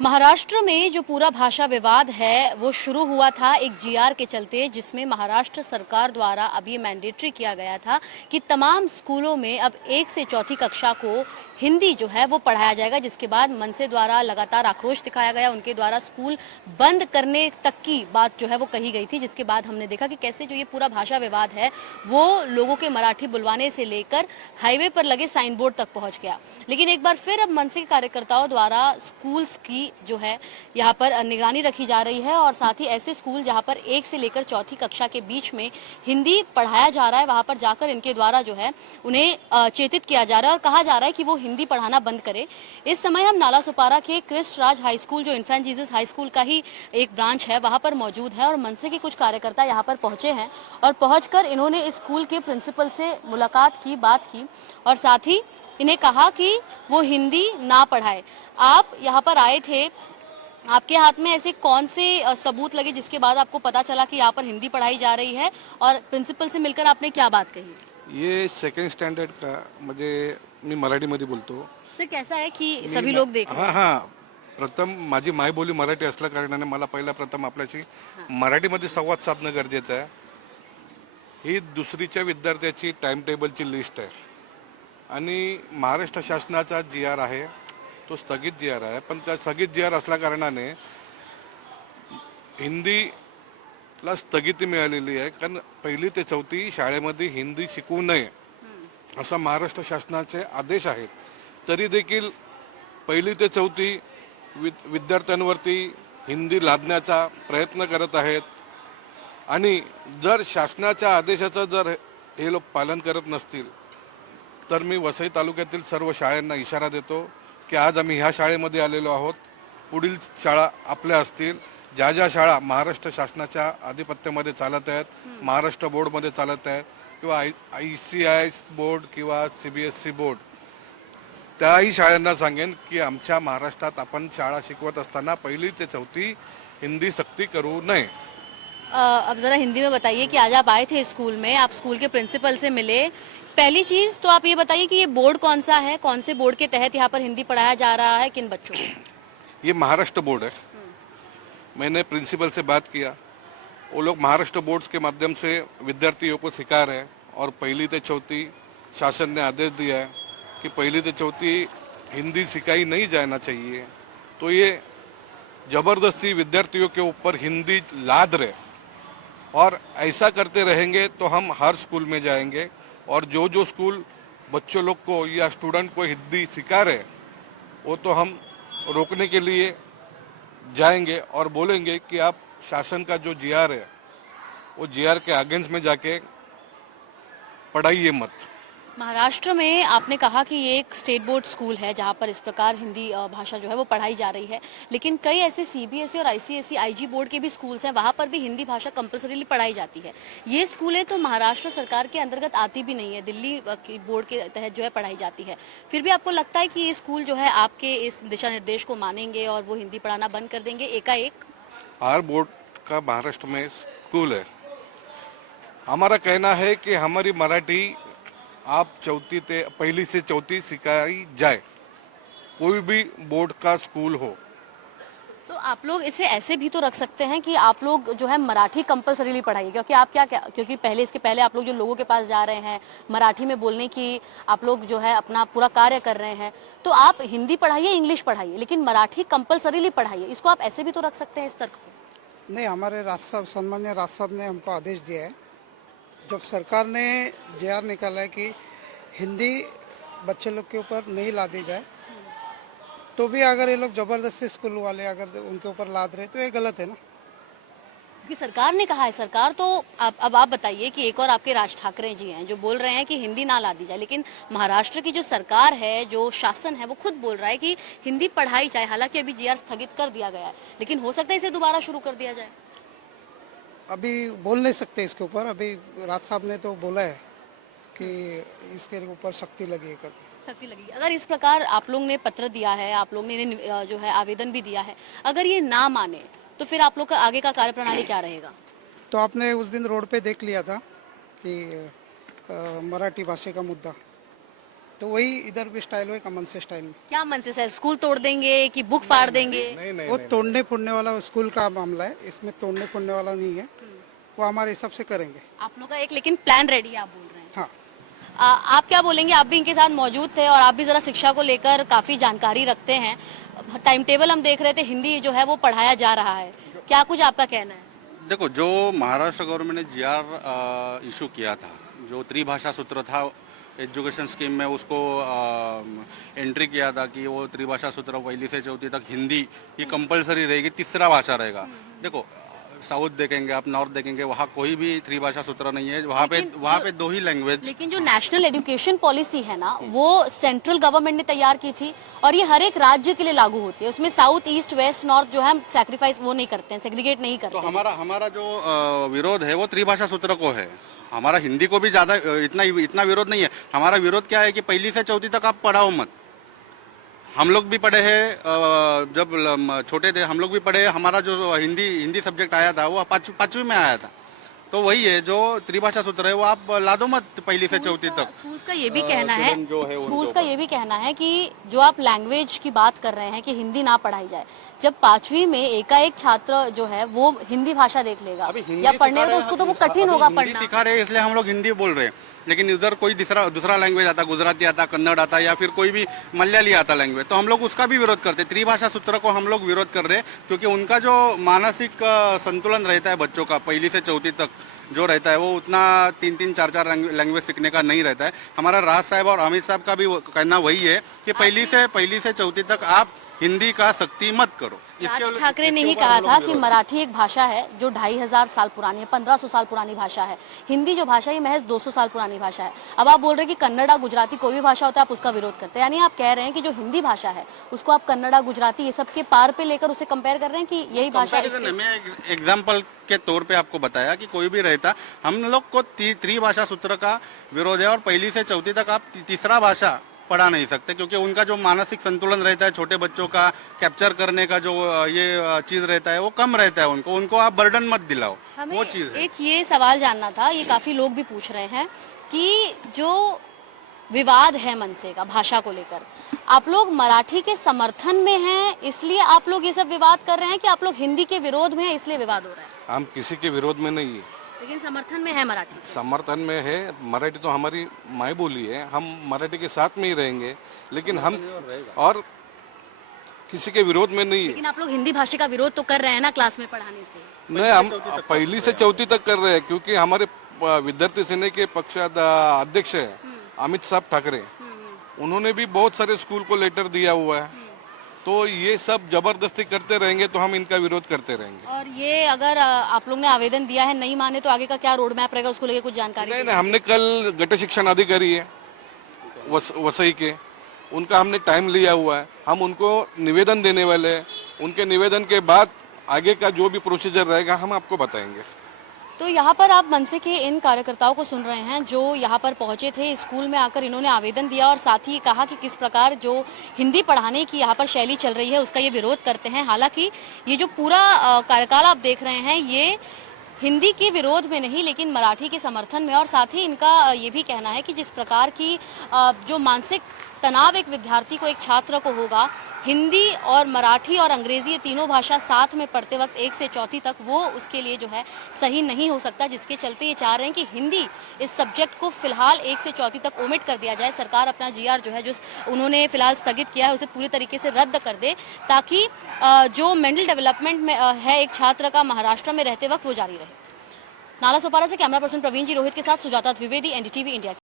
महाराष्ट्र में जो पूरा भाषा विवाद है वो शुरू हुआ था एक जीआर के चलते, जिसमें महाराष्ट्र सरकार द्वारा अब ये मैंडेटरी किया गया था कि तमाम स्कूलों में अब 1 से 4वीं कक्षा को हिंदी जो है वो पढ़ाया जाएगा। जिसके बाद मनसे द्वारा लगातार आक्रोश दिखाया गया, उनके द्वारा स्कूल बंद करने तक की बात जो है वो कही गई थी। जिसके बाद हमने देखा कि कैसे जो ये पूरा भाषा विवाद है वो लोगों के मराठी बुलवाने से लेकर हाईवे पर लगे साइन बोर्ड तक पहुंच गया। लेकिन एक बार फिर अब मनसे के कार्यकर्ताओं द्वारा स्कूल्स की जो है यहाँ पर निगरानी रखी जा रही है, और साथ ही ऐसे स्कूल जहाँ पर 1 से लेकर 4वीं कक्षा के बीच में हिंदी पढ़ाया जा रहा है, वहाँ पर जाकर इनके द्वारा जो है उन्हें चेतित किया जा रहा है और कहा जा रहा है कि वो हिंदी पढ़ाना बंद करे। इस समय हम नाला सुपारा के क्रिस्ट राज हाई स्कूल, जो इन्फेंट जीसस हाई स्कूल का ही एक ब्रांच है, वहाँ पर मौजूद है और मनसे के कुछ कार्यकर्ता यहाँ पर पहुंचे हैं और पहुंचकर इन्होंने इस स्कूल के प्रिंसिपल से मुलाकात की, बात की और साथ ही इन्हें कहा कि वो हिंदी ना पढ़ाए। आप यहाँ पर आए थे, आपके हाथ में ऐसे कौन से सबूत लगे जिसके बाद आपको पता चला कि यहाँ पर हिंदी पढ़ाई जा रही है, और प्रिंसिपल से मिलकर आपने क्या बात कही? ये सेकंड स्टँडर्ड का म्हणजे मी मराठीमध्ये बोलतो। सर, कैसा है कि सभी लोग देख रहे हैं? हां, प्रथम माझी मायबोली मराठी असल्या कारणाने मला पहिला प्रथम आपल्याशी मराठीमध्ये संवाद साधणं गरजेचं आहे। ही दुसरीच्या विद्यार्थ्याची टाइम टेबलची लिस्ट आहे आणि महाराष्ट्र शासनाचा जीआर आहे, तो स्थगित जीआर आहे, पण त्या स्थगित जीआर असल्या कारणाने हिंदीला स्थगिती मिळालेली आहे, कारण 1ली ते 4थी शाळेमध्ये हिंदी शिकवू नये असा महाराष्ट्र शासनाचे आदेश आहेत। तरी देखील 1ली ते 4थी विद्यार्थ्यांवरती हिंदी लादण्याचा प्रयत्न करत आहेत आणि जर शासनाच्या आदेशाचं जर हे लोक पालन करत नसतील तर मी वसई तालुक्यातील सर्व शाळांना इशारा देतो की आज आम्ही ह्या शाळेमध्ये आलेलो आहोत, पुढील शाळा आपल्या असतील, ज्या ज्या शाळा महाराष्ट्र शासनाच्या आधिपत्यामध्ये चालत आहेत, महाराष्ट्र बोर्डमध्ये चालत आहेत किंवा ICI बोर्ड किंवा CBSE बोर्ड, त्याही शाळांना सांगेन की आमच्या महाराष्ट्रात आपण शाळा शिकवत असताना 1ली ते 4थी हिंदी सक्ती करू नये। अब जरा हिंदी में बताइए कि आज आप आए थे स्कूल में, आप स्कूल के प्रिंसिपल से मिले। पहली चीज तो आप ये बताइए कि ये बोर्ड कौन सा है, कौन से बोर्ड के तहत यहाँ पर हिंदी पढ़ाया जा रहा है, किन बच्चों को? ये महाराष्ट्र बोर्ड है। मैंने प्रिंसिपल से बात किया, वो लोग महाराष्ट्र बोर्ड्स के माध्यम से विद्यार्थियों को सिखा रहे हैं और 1ली से 4थी शासन ने आदेश दिया है कि 1ली से 4थी हिंदी सिखाई नहीं जाना चाहिए। तो ये जबरदस्ती विद्यार्थियों के ऊपर हिंदी लाद रहे और ऐसा करते रहेंगे तो हम हर स्कूल में जाएंगे और जो जो स्कूल बच्चों लोग को या स्टूडेंट को हिंदी सिखा रहे वो तो हम रोकने के लिए जाएंगे और बोलेंगे कि आप शासन का जो जीआर है वो जीआर के अगेंस्ट में जाके पढ़ाइए मत। महाराष्ट्र में आपने कहा कि ये एक स्टेट बोर्ड स्कूल है जहाँ पर इस प्रकार हिंदी भाषा जो है वो पढ़ाई जा रही है, लेकिन कई ऐसे CBSE और ICSE IG बोर्ड के भी स्कूल्स हैं, वहाँ पर भी हिंदी भाषा कंपल्सरीली पढ़ाई जाती है। ये स्कूलें तो महाराष्ट्र सरकार के अंतर्गत आती भी नहीं है, दिल्ली की बोर्ड के तहत जो है पढ़ाई जाती है। फिर भी आपको लगता है कि ये स्कूल जो है आपके इस दिशा निर्देश को मानेंगे और वो हिंदी पढ़ाना बंद कर देंगे एकाएक? हर बोर्ड का महाराष्ट्र में स्कूल है। हमारा कहना है कि हमारी मराठी आप 1ली से 4थी सिखाई जाए, कोई भी बोर्ड का स्कूल हो। तो आप लोग इसे ऐसे भी तो रख सकते हैं कि आप लोग जो है मराठी कंपल्सरीली पढ़ाइए, क्योंकि आप क्या क्योंकि इसके पहले आप लोग जो लोगों के पास जा रहे हैं, मराठी में बोलने की आप लोग जो है अपना पूरा कार्य कर रहे हैं, तो आप हिंदी पढ़ाइए, इंग्लिश पढ़ाइए, लेकिन मराठी कंपल्सरीली पढ़ाइए। इसको आप ऐसे भी तो रख सकते हैं इस तर्क को। नहीं, हमारे राज साहब, सम्मान्य राज साहब ने हमको आदेश दिया है, जब सरकार ने जीआर निकाला है कि हिंदी बच्चे लोग के ऊपर नहीं लादी जाए, तो भी अगर ये लोग जबरदस्ती स्कूल वाले अगर उनके ऊपर लाद रहे तो ये गलत है ना। क्योंकि सरकार ने कहा है, सरकार तो अब आप बताइए कि एक और आपके राज ठाकरे जी हैं जो बोल रहे हैं कि हिंदी ना ला दी जाए, लेकिन महाराष्ट्र की जो सरकार है, जो शासन है, वो खुद बोल रहा है कि हिंदी पढ़ाई जाए। हालांकि अभी जीआर स्थगित कर दिया गया है, लेकिन हो सकता है इसे दोबारा शुरू कर दिया जाए। अभी बोल नहीं सकते इसके ऊपर, अभी राज साहब ने तो बोला है कि इसके ऊपर सख्ती लगी करके। सख्ती लगेगी। अगर इस प्रकार आप लोग ने पत्र दिया है, आप लोग ने इन्हें जो है आवेदन भी दिया है, अगर ये ना माने तो फिर आप लोग का आगे का कार्यप्रणाली क्या रहेगा? तो आपने उस दिन रोड पे देख लिया था कि मराठी भाषे का मुद्दा, तो वही इधर भी स्टाइल हुआ कमन से स्टाइल में। क्या मन से सर, स्कूल तोड़ देंगे कि बुक फाड़ देंगे? नहीं नहीं वो तोड़ने फोड़ने वाला स्कूल का मामला है, इसमें तोड़ने फोड़ने वाला नहीं है, वो हमारे हिसाब से करेंगे। आप लोग का एक लेकिन प्लान रेडी है, आप बोल रहे हैं। हाँ, आप क्या बोलेंगे? आप भी इनके साथ मौजूद थे और आप भी जरा शिक्षा को लेकर काफी जानकारी रखते हैं। टाइम टेबल हम देख रहे थे, हिंदी जो है वो पढ़ाया जा रहा है, क्या कुछ आपका कहना है? देखो, जो महाराष्ट्र गवर्नमेंट ने जीआर इशू किया था, जो त्रिभाषा सूत्र था एजुकेशन स्कीम में, उसको एंट्री किया था कि वो त्रिभाषा सूत्र पहली से चौथी तक हिंदी ही कंपलसरी रहेगी, तीसरा भाषा रहेगा। देखो, साउथ देखेंगे आप, नॉर्थ देखेंगे, वहाँ कोई भी त्रिभाषा सूत्र नहीं है, वहाँ पे दो ही लैंग्वेज। लेकिन जो नेशनल एजुकेशन पॉलिसी है ना, वो सेंट्रल गवर्नमेंट ने तैयार की थी और ये हर एक राज्य के लिए लागू होती है। उसमें साउथ, ईस्ट, वेस्ट, नॉर्थ जो है हम सैक्रिफाइस वो नहीं करते हैं, सेग्रीगेट नहीं करते तो हैं। हमारा जो विरोध है वो त्रिभाषा सूत्र को है। हमारा हिंदी को भी ज्यादा इतना विरोध नहीं है। हमारा विरोध क्या है कि पहली से चौथी तक आप पढ़ाओ मत। हम लोग भी पढ़े हैं, जब छोटे थे हम लोग भी पढ़े। हमारा जो हिंदी सब्जेक्ट आया था वो पांचवी में आया था। तो वही है, जो त्रिभाषा सूत्र है वो आप ला दो मत पहली से चौथी तक। स्कूल्स का ये भी कहना है, student जो है उनको स्कूल्स का ये भी कहना है कि जो आप लैंग्वेज की बात कर रहे हैं कि हिंदी ना पढ़ाई जाए, जब पांचवी में एकाएक छात्र जो है वो हिंदी भाषा देख लेगा अभी हिंदी या पढ़ने सिखा तो रहे उसको हैं, तो वो कठिन होगा हिंदी पढ़ना। सिखा रहे हैं इसलिए हम लोग हिंदी बोल रहे हैं, लेकिन उधर कोई दूसरा लैंग्वेज आता, गुजराती आता, कन्नड़ आता, या फिर कोई भी मलयाली आता लैंग्वेज, तो हम लोग उसका भी विरोध करते हैं। त्रिभाषा सूत्र को हम लोग विरोध कर रहे हैं, क्योंकि उनका जो मानसिक संतुलन रहता है बच्चों का पहली से चौथी तक जो रहता है, वो उतना 3-3, 4-4 लैंग्वेज सीखने का नहीं रहता है। हमारा राज साहब और अमित साहब का भी कहना वही है कि पहली से चौथी तक आप हिंदी का सख्ती मत करो। राज ठाकरे ने ही कहा था कि मराठी एक भाषा है जो 2500 साल पुरानी है, 1500 साल पुरानी भाषा है। हिंदी जो भाषा है महज 200 साल पुरानी भाषा है। अब आप बोल रहे हैं कि कन्नड़ा, गुजराती कोई भी भाषा होता है आप उसका विरोध करते हैं, यानी आप कह रहे हैं कि जो हिंदी भाषा है उसको आप कन्नड़ा, गुजराती ये सब के पार पे लेकर उसे कंपेयर कर रहे हैं कि यही भाषा है। मैं एग्जाम्पल के तौर पे आपको बताया कि कोई भी रहता, हम लोग को त्रिभाषा सूत्र का विरोध है और पहली से चौथी तक आप तीसरा भाषा पढ़ा नहीं सकते, क्योंकि उनका जो मानसिक संतुलन रहता है छोटे बच्चों का कैप्चर करने का जो ये चीज रहता है वो कम रहता है। उनको आप बर्डन मत दिलाओ, वो चीज है। एक ये सवाल जानना था, ये काफी लोग भी पूछ रहे हैं कि जो विवाद है मनसे का भाषा को लेकर, आप लोग मराठी के समर्थन में हैं इसलिए आप लोग ये सब विवाद कर रहे हैं कि आप लोग हिंदी के विरोध में हैं इसलिए विवाद हो रहा है? हम किसी के विरोध में नहीं है, लेकिन समर्थन में है मराठी। समर्थन में है। मराठी तो हमारी माई बोली है, हम मराठी के साथ में ही रहेंगे, लेकिन हम और किसी के विरोध में नहीं है। लेकिन आप लोग हिंदी भाषा का विरोध तो कर रहे हैं ना क्लास में पढ़ाने से? नहीं, हम पहली से चौथी तक कर रहे हैं, क्योंकि हमारे विद्यार्थी सेना के अध्यक्ष है अमित साहब ठाकरे, उन्होंने भी बहुत सारे स्कूल को लेटर दिया हुआ है। तो ये सब जबरदस्ती करते रहेंगे तो हम इनका विरोध करते रहेंगे। और ये अगर आप लोग ने आवेदन दिया है, नहीं माने तो आगे का क्या रोड मैप रहेगा, उसको लेके कुछ जानकारी? नहीं, हमने कल गट शिक्षण अधिकारी है वसई के, उनका हमने टाइम लिया हुआ है, हम उनको निवेदन देने वाले हैं। उनके निवेदन के बाद आगे का जो भी प्रोसीजर रहेगा हम आपको बताएंगे। तो यहाँ पर आप मनसे के इन कार्यकर्ताओं को सुन रहे हैं जो यहाँ पर पहुंचे थे, स्कूल में आकर इन्होंने आवेदन दिया और साथ ही कहा कि किस प्रकार जो हिंदी पढ़ाने की यहाँ पर शैली चल रही है उसका ये विरोध करते हैं। हालांकि ये जो पूरा कार्यकाल आप देख रहे हैं ये हिंदी के विरोध में नहीं लेकिन मराठी के समर्थन में, और साथ ही इनका ये भी कहना है कि जिस प्रकार की जो मानसिक तनाव एक विद्यार्थी को, एक छात्र को होगा, हिंदी और मराठी और अंग्रेजी ये तीनों भाषा साथ में पढ़ते वक्त 1 से चौथी तक, वो उसके लिए जो है सही नहीं हो सकता, जिसके चलते ये चाह रहे हैं कि हिंदी इस सब्जेक्ट को फिलहाल 1 से चौथी तक ओमिट कर दिया जाए। सरकार अपना जीआर जो है, जो उन्होंने फिलहाल स्थगित किया है, उसे पूरी तरीके से रद्द कर दे, ताकि जो मेंटल डेवलपमेंट में है एक छात्र का महाराष्ट्र में रहते वक्त वो जारी रहे। नाला सोपारा से कैमरा पर्सन प्रवीण जी रोहित के साथ सुजाता द्विवेदी, एनडीटीवी इंडिया।